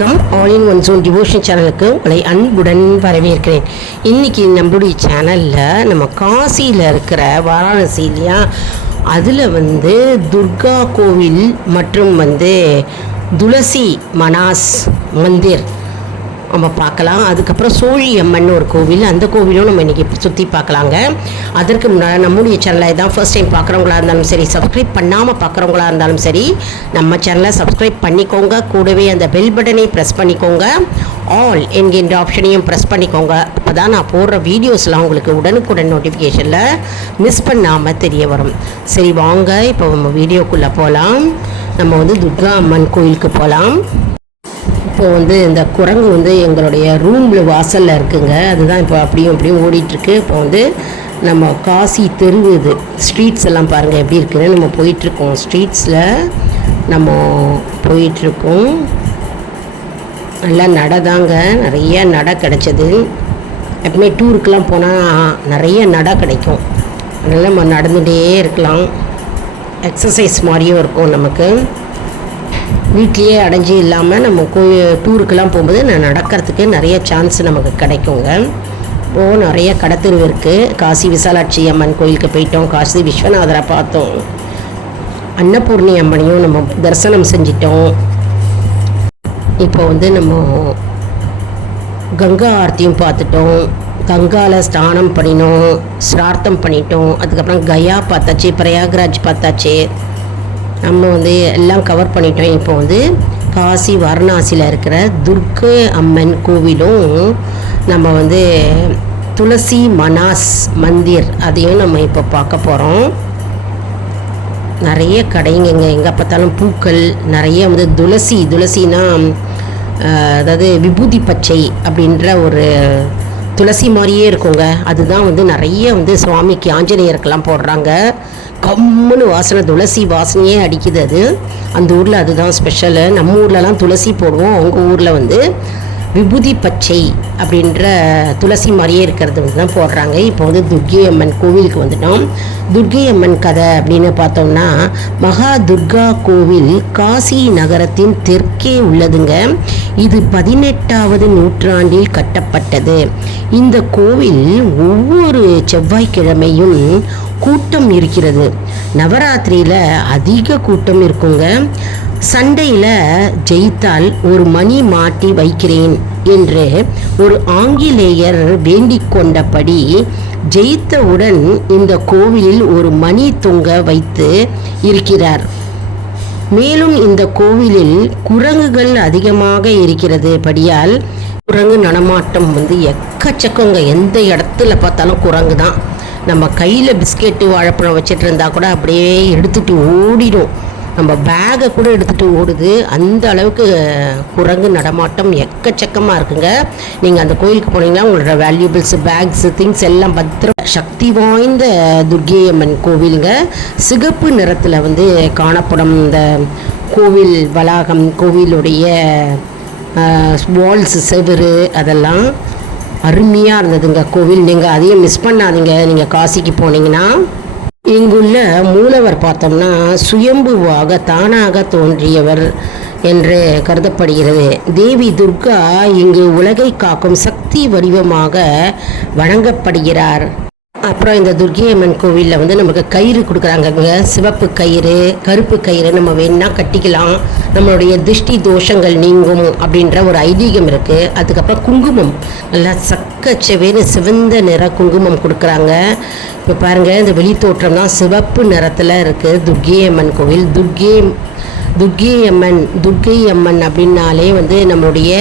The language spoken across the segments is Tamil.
வணக்கம். All in one zone devotion சேனலுக்கு உங்களை அன்புடன் வரவேற்கிறேன். இன்றைக்கி நம்மளுடைய சேனலில் நம்ம காசியில் இருக்கிற வாரணாசி இல்லையா, அதில் துர்கா கோவில் மற்றும் துளசி மனாஸ் மந்திர் நம்ம பார்க்கலாம். அதுக்கப்புறம் சோழி அம்மன் ஒரு கோவில், அந்த கோவிலும் நம்ம இன்றைக்கி சுற்றி பார்க்கலாங்க. அதற்கு முன்னாடி நம்முடைய சேனலை தான் ஃபர்ஸ்ட் டைம் பார்க்குறவங்களா இருந்தாலும் சரி, சப்ஸ்கிரைப் பண்ணாமல் பார்க்குறவங்களா இருந்தாலும் சரி, நம்ம சேனலை சப்ஸ்கிரைப் பண்ணிக்கோங்க. கூடவே அந்த பெல் பட்டனை ப்ரெஸ் பண்ணிக்கோங்க. ஆல் என்கின்ற ஆப்ஷனையும் ப்ரெஸ் பண்ணிக்கோங்க. அப்போ தான் நான் போடுற வீடியோஸ்லாம் உங்களுக்கு உடனுக்குடன் நோட்டிஃபிகேஷனில் மிஸ் பண்ணாமல் தெரிய வரும். சரி வாங்க, இப்போ நம்ம வீடியோக்குள்ளே போகலாம். நம்ம துர்கா அம்மன் கோயிலுக்கு போகலாம். இப்போது இந்த குரங்கு எங்களுடைய ரூமில் வாசலில் இருக்குங்க. அதுதான் இப்போ அப்படியும் ஓடிட்டுருக்கு. இப்போ நம்ம காசி தெருவு இது ஸ்ட்ரீட்ஸ் எல்லாம் பாருங்கள் எப்படி இருக்குன்னு. நம்ம போயிட்டுருக்கோம், ஸ்ட்ரீட்ஸில் நம்ம போயிட்டுருக்கோம். நல்லா நடதாங்க, நிறைய நடை கிடச்சிது. எப்பவுமே டூருக்கெலாம் போனால் நிறைய நடை கிடைக்கும். அதனால் நம்ம நடந்துகிட்டே இருக்கலாம். எக்ஸசைஸ் மாதிரியும் இருக்கும். நமக்கு வீட்லேயே அடைஞ்சி இல்லாமல் நம்ம டூருக்கெல்லாம் போகும்போது நடக்கிறதுக்கு நிறைய சான்ஸ் நமக்கு கிடைக்குங்க. இப்போது நிறைய கடத்தெருவு இருக்குது. காசி விசாலாட்சி அம்மன் கோயிலுக்கு போயிட்டோம், காசி விஸ்வநாதரை பார்த்தோம், அன்னபூர்ணி அம்மனையும் நம்ம தரிசனம் செஞ்சிட்டோம். இப்போ நம்ம கங்கா ஆர்த்தியும் பார்த்துட்டோம், கங்காவில் ஸ்நானம் பண்ணினோம், ஸ்ரார்த்தம் பண்ணிட்டோம். அதுக்கப்புறம் கயா பார்த்தாச்சு, பிரயாக்ராஜ் பார்த்தாச்சு. நம்ம எல்லாம் கவர் பண்ணிட்டோம். இப்போ காசி வாரணாசியில் இருக்கிற துர்கா அம்மன் கோவிலும் நம்ம துளசி மனாஸ் மந்திர் அதையும் நம்ம இப்போ பார்க்க போகிறோம். நிறைய கடைங்க, எங்கே பார்த்தாலும் பூக்கள் நிறைய துளசினா அதாவது விபூதி பச்சை அப்படின்ற ஒரு துளசி மாதிரியே இருக்குங்க. அதுதான் நிறைய சுவாமிக்கு ஆஞ்சநேயருக்கெல்லாம் போடுறாங்க. கம்முன்னு வாசனை, துளசி வாசனையே அடிக்குது. அது அந்த ஊரில் அதுதான் ஸ்பெஷலு. நம்ம ஊர்லலாம் துளசி போடுவோம், அவங்க ஊரில் விபூதி பச்சை அப்படின்ற துளசி மாதிரியே இருக்கிறது தான் போடுறாங்க. இப்போ துர்கை அம்மன் கோவிலுக்கு வந்துட்டோம். துர்கை அம்மன் கதை அப்படின்னு பார்த்தோம்னா, மகா துர்கா கோவில் காசி நகரத்தின் தெற்கே உள்ளதுங்க. இது 18வது நூற்றாண்டில் கட்டப்பட்டது. இந்த கோவில் ஒவ்வொரு செவ்வாய்க்கிழமையும் கூட்டம் இருக்கிறது. நவராத்திரியில் அதிக கூட்டம் இருக்குங்க. சண்டையில் ஜெயித்தால் ஒரு மணி மாட்டி வைக்கிறேன் என்று ஒரு ஆங்கிலேயர் வேண்டிக் கொண்டபடி ஜெயித்தவுடன் இந்த கோவிலில் ஒரு மணி தொங்க வைத்து இருக்கிறார். மேலும் இந்த கோவிலில் குரங்குகள் அதிகமாக இருக்கிறது படியால் குரங்கு நடமாட்டம் எக்கச்சக்கங்க. எந்த இடத்துல பார்த்தாலும் குரங்கு தான். நம்ம கையில் பிஸ்கெட்டு வாழைப்பழம் வச்சுட்டு இருந்தால் கூட அப்படியே எடுத்துகிட்டு ஓடிடும். நம்ம பேகை கூட எடுத்துகிட்டு ஓடுது. அந்த அளவுக்கு குரங்கு நடமாட்டம் எக்கச்சக்கமாக இருக்குங்க. நீங்கள் அந்த கோயிலுக்கு போனீங்கன்னா உங்களோட வேல்யூபிள்ஸ், பேக்ஸு, திங்ஸ் எல்லாம் பத்திரம். சக்தி வாய்ந்த துர்கை அம்மன் கோவிலுங்க. சிகப்பு நிறத்தில் காணப்படும் இந்த கோவில் வளாகம், கோவிலுடைய வால்ஸ், செவுரு அதெல்லாம் அருமையாக இருந்ததுங்க கோவில். நீங்கள் அதையும் மிஸ் பண்ணாதீங்க நீங்கள் காசிக்கு போனீங்கன்னா. இங்குள்ள மூலவர் பார்த்தோம்னா சுயம்புவாக தானாக தோன்றியவர் என்று கருதப்படுகிறது. தேவி துர்கா இங்கு உலகை காக்கும் சக்தி வடிவமாக வணங்கப்படுகிறார். அப்புறம் இந்த துர்கை அம்மன் கோவிலில் நமக்கு கயிறு கொடுக்குறாங்கங்க. சிவப்பு கயிறு, கருப்பு கயிறு நம்ம வேணுன்னா கட்டிக்கலாம். நம்மளுடைய திருஷ்டி தோஷங்கள் நீங்கும் அப்படின்ற ஒரு ஐதீகம் இருக்குது. அதுக்கப்புறம் குங்குமம், நல்லா சக்கச்சவேன்னு சிவந்த நிற குங்குமம் கொடுக்குறாங்க. இப்போ பாருங்கள், இந்த வெளித்தோற்றம் தான் சிவப்பு நிறத்தில் இருக்குது துர்கை அம்மன் கோவில். துர்கை அம்மன் அப்படின்னாலே நம்மளுடைய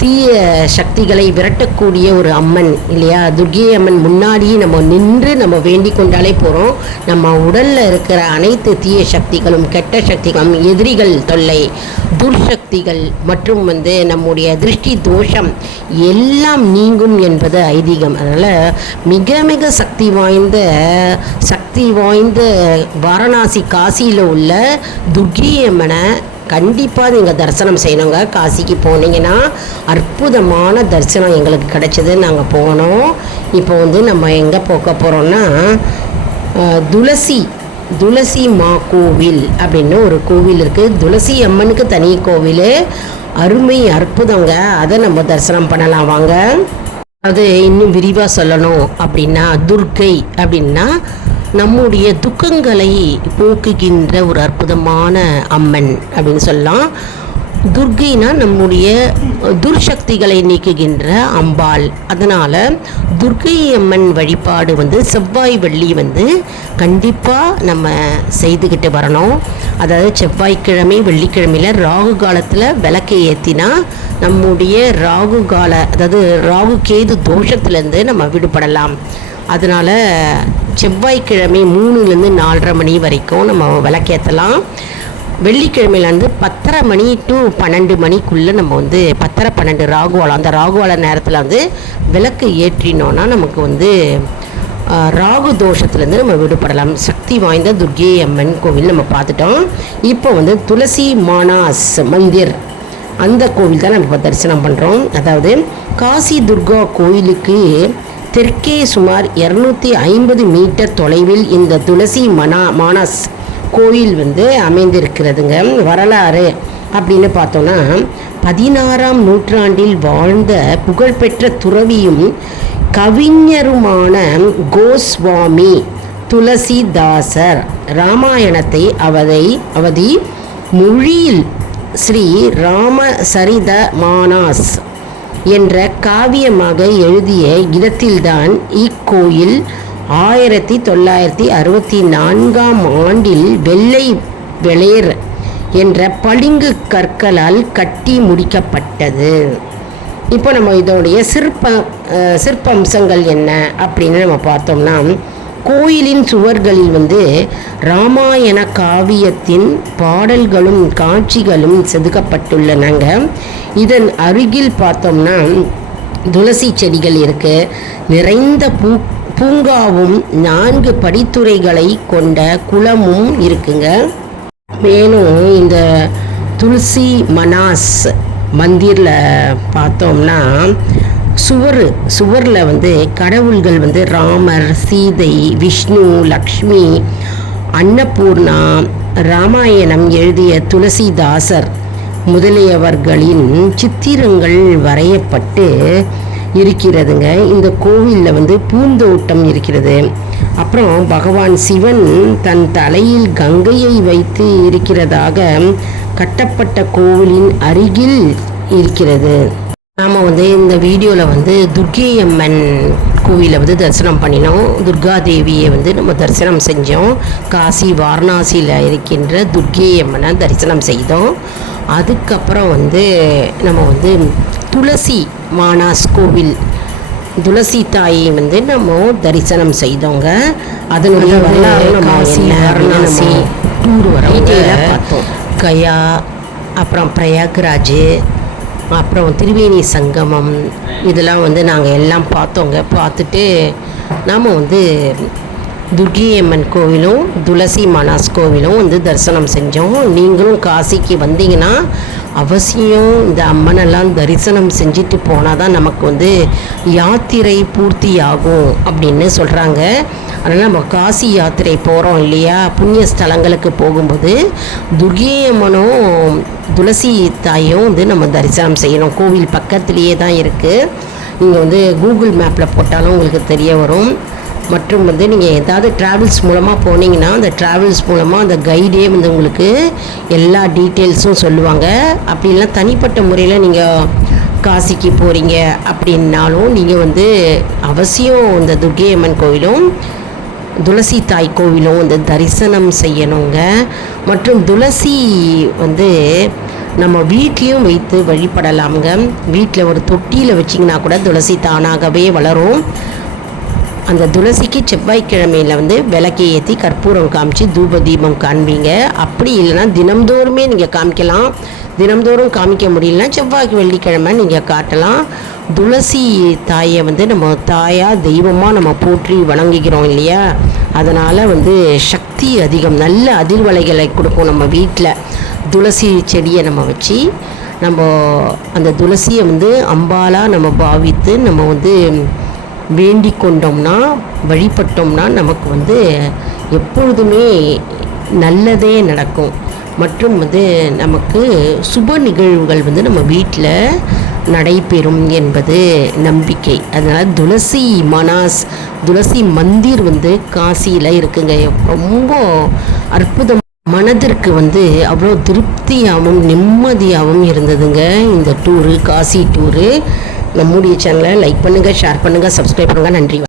தீய சக்திகளை விரட்டக்கூடிய ஒரு அம்மன் இல்லையா. துர்கை அம்மன் முன்னாடியே நம்ம நின்று நம்ம வேண்டிக் கொண்டாலே போகிறோம். நம்ம உடலில் இருக்கிற அனைத்து தீய சக்திகளும், கெட்ட சக்திகளும், எதிரிகள் தொல்லை, துர்சக்திகள் மற்றும் நம்முடைய திருஷ்டி தோஷம் எல்லாம் நீங்கும் என்பது ஐதீகம். அதனால் மிக மிக சக்தி வாய்ந்த வாரணாசி காசியில் உள்ள துர்கை அம்மனை கண்டிப்பாக நீங்கள் தரிசனம் செய்யணுங்க. காசிக்கு போனீங்கன்னா அற்புதமான தரிசனம் எங்களுக்கு கிடைச்சது. நாங்கள் போனோம். இப்போ நம்ம எங்கே போக போகிறோன்னா துளசி மா கோவில் அப்படின்னு ஒரு கோவில் இருக்குது. துளசி அம்மனுக்கு தனி கோவில், அருமை அற்புதங்க. அதை நம்ம தரிசனம் பண்ணலாம் வாங்க. அது இன்னும் விரிவாக சொல்லணும் அப்படின்னா, துர்க்கை அப்படின்னா நம்முடைய துக்கங்களை போக்குகின்ற ஒரு அற்புதமான அம்மன் அப்படின்னு சொல்லலாம். துர்க்கைனா நம்முடைய துர்சக்திகளை நீக்குகின்ற அம்பாள். அதனால் துர்க்கை அம்மன் வழிபாடு செவ்வாய் வெள்ளி கண்டிப்பாக நம்ம செய்துக்கிட்டு வரணும். அதாவது செவ்வாய்க்கிழமை வெள்ளிக்கிழமையில் ராகு காலத்தில் விளக்கை ஏற்றினா நம்முடைய ராகு கால, அதாவது ராகு கேது தோஷத்துலேருந்து நம்ம விடுபடலாம். அதனால் செவ்வாய்க்கிழமை 3லேருந்து 4:30 மணி வரைக்கும் நம்ம விளக்கேற்றலாம். வெள்ளிக்கிழமையிலேருந்து 10:30 மணி டு 12 மணிக்குள்ளே நம்ம 10:30-12 ராகுவாலம், அந்த ராகுவால நேரத்தில் விளக்கு ஏற்றினோன்னா நமக்கு ராகு தோஷத்துலேருந்து நம்ம விடுபடலாம். சக்தி வாய்ந்த துர்க்கை அம்மன் கோவில் நம்ம பார்த்துட்டோம். இப்போ துளசி மானாஸ் மந்திர், அந்த கோவில் தான் நம்ம இப்போ தரிசனம் பண்ணுறோம். அதாவது காசி துர்கா கோயிலுக்கு தெற்கே சுமார் 250 மீட்டர் தொலைவில் இந்த துளசி மானாஸ் கோயில் அமைந்திருக்கிறதுங்க. வரலாறு அப்படின்னு பார்த்தோன்னா, 16ஆம் நூற்றாண்டில் வாழ்ந்த புகழ்பெற்ற துறவியும் கவிஞருமான கோஸ்வாமி துளசிதாசர் ராமாயணத்தை அவதி மொழியில் ஸ்ரீ ராமசரித மானாஸ் என்ற காவியமாக எழுதிய இடத்தில்தான் இக்கோயில் 1964ஆம் ஆண்டில் வெள்ளை வெளேர் என்ற பளிங்கு கற்களால் கட்டி முடிக்கப்பட்டது. இப்போ நம்ம இதோடைய சிற்ப அம்சங்கள் என்ன அப்படின்னு நம்ம பார்த்தோம்னா, கோயிலின் சுவர்களில் ராமாயண காவியத்தின் பாடல்களும் காட்சிகளும் செதுக்கப்பட்டுள்ளனங்க. இதன் அருகில் பார்த்தோம்னா துளசி செடிகள் இருக்குது. நிறைந்த பூங்காவும் 4 படித்துறைகளை கொண்ட குளமும் இருக்குங்க. மேலும் இந்த துளசி மனாஸ் மந்திரில் பார்த்தோம்னா சுவரில் கடவுள்கள் ராமர், சீதை, விஷ்ணு, லக்ஷ்மி, அன்னபூர்ணா, ராமாயணம் எழுதிய துளசிதாசர் முதலியவர்களின் சித்திரங்கள் வரையப்பட்டு இருக்கிறதுங்க. இந்த கோவிலில் பூந்தோட்டம் இருக்கிறது. அப்புறம் பகவான் சிவன் தன் தலையில் கங்கையை வைத்து இருக்கிறதாக கட்டப்பட்ட கோவிலின் அருகில் இருக்கிறது. நாம் இந்த வீடியோவில் துர்க்கை அம்மன் கோவிலை தரிசனம் பண்ணினோம். துர்கா தேவியை நம்ம தரிசனம் செஞ்சோம். காசி வாரணாசியில் இருக்கின்ற துர்க்கை அம்மனை தரிசனம் செய்தோம். அதுக்கப்புறம் நம்ம துளசி மானாஸ் கோவில் துளசி தாயை நம்ம தரிசனம் செய்தோங்க. அதனுடைய வரலாறு காசி வாரணாசி டூர் வர பார்த்தோம். கயா, அப்புறம் பிரயாக்ராஜ், அப்புறம் திரிவேணி சங்கமம், இதெல்லாம் நாங்கள் எல்லாம் பார்த்தோங்க. பார்த்துட்டு நாம் துர்க்கை அம்மன் கோவிலும் துளசி மானாஸ் கோவிலும் தரிசனம் செஞ்சோம். நீங்களும் காசிக்கு வந்தீங்கன்னா அவசியம் இந்த அம்மனெல்லாம் தரிசனம் செஞ்சுட்டு போனால் தான் நமக்கு யாத்திரை பூர்த்தி ஆகும் அப்படின்னு சொல்கிறாங்க. அதனால் நம்ம காசி யாத்திரை போகிறோம் இல்லையா, புண்ணிய ஸ்தலங்களுக்கு போகும்போது துர்க்கை அம்மனும் துளசி தாயும் நம்ம தரிசனம் செய்யணும். கோவில் பக்கத்துலேயே தான் இருக்குது. நீங்கள் கூகுள் மேப்பில் போட்டாலும் உங்களுக்கு தெரிய வரும். மற்றும் நீங்கள் ஏதாவது ட்ராவல்ஸ் மூலமாக போனீங்கன்னா அந்த ட்ராவல்ஸ் மூலமாக அந்த கைடே உங்களுக்கு எல்லா டீட்டெயில்ஸும் சொல்லுவாங்க. அப்படின்லாம் தனிப்பட்ட முறையில் நீங்கள் காசிக்கு போகிறீங்க அப்படின்னாலும் நீங்கள் அவசியம் இந்த துர்க்கை அம்மன் கோவிலும் துளசி தாய் கோவிலும் தரிசனம் செய்யணுங்க. மற்றும் துளசி நம்ம வீட்லேயும் வைத்து வழிபடலாமுங்க. வீட்டில் ஒரு தொட்டியில் வச்சிங்கன்னா கூட துளசி தானாகவே வளரும். அந்த துளசிக்கு செவ்வாய்க்கிழமையில் விளக்கை ஏற்றி கற்பூரம் காமிச்சு தூப தீபம் காண்பீங்க. அப்படி இல்லைன்னா தினம்தோறுமே நீங்கள் காமிக்கலாம். தினம்தோறும் காமிக்க முடியலன்னா செவ்வாய்க்கு வெள்ளிக்கிழமை நீங்கள் காட்டலாம். துளசி தாயை நம்ம தாயாக தெய்வமாக நம்ம போற்றி வணங்குகிறோம் இல்லையா, அதனால் சக்தி அதிகம், நல்ல அதிர்வலைகளை கொடுக்கும். நம்ம வீட்டில் துளசி செடியை நம்ம வச்சு நம்ம அந்த துளசியை அம்பாலாக நம்ம பாவித்து நம்ம வேண்டிக் கொண்டோம்னா வழிபட்டோம்னா நமக்கு எப்பொழுதுமே நல்லதே நடக்கும். மற்றும் வந்து நமக்கு சுப நிகழ்வுகள் வந்து நம்ம வீட்டில் நடைபெறும் என்பது நம்பிக்கை. அதனால் துளசி மனாஸ், துளசி மந்திர் வந்து காசியில் இருக்குங்க. ரொம்ப அற்புதம். மனதிற்கு வந்து அவ்வளோ திருப்தியாகவும் நிம்மதியாகவும் இருந்ததுங்க இந்த டூரு, காசி டூரு. நம்முடைய சேனலை லைக் பண்ணுங்கள், ஷேர் பண்ணுங்கள், சப்ஸ்கிரைப் பண்ணுங்கள். நன்றி.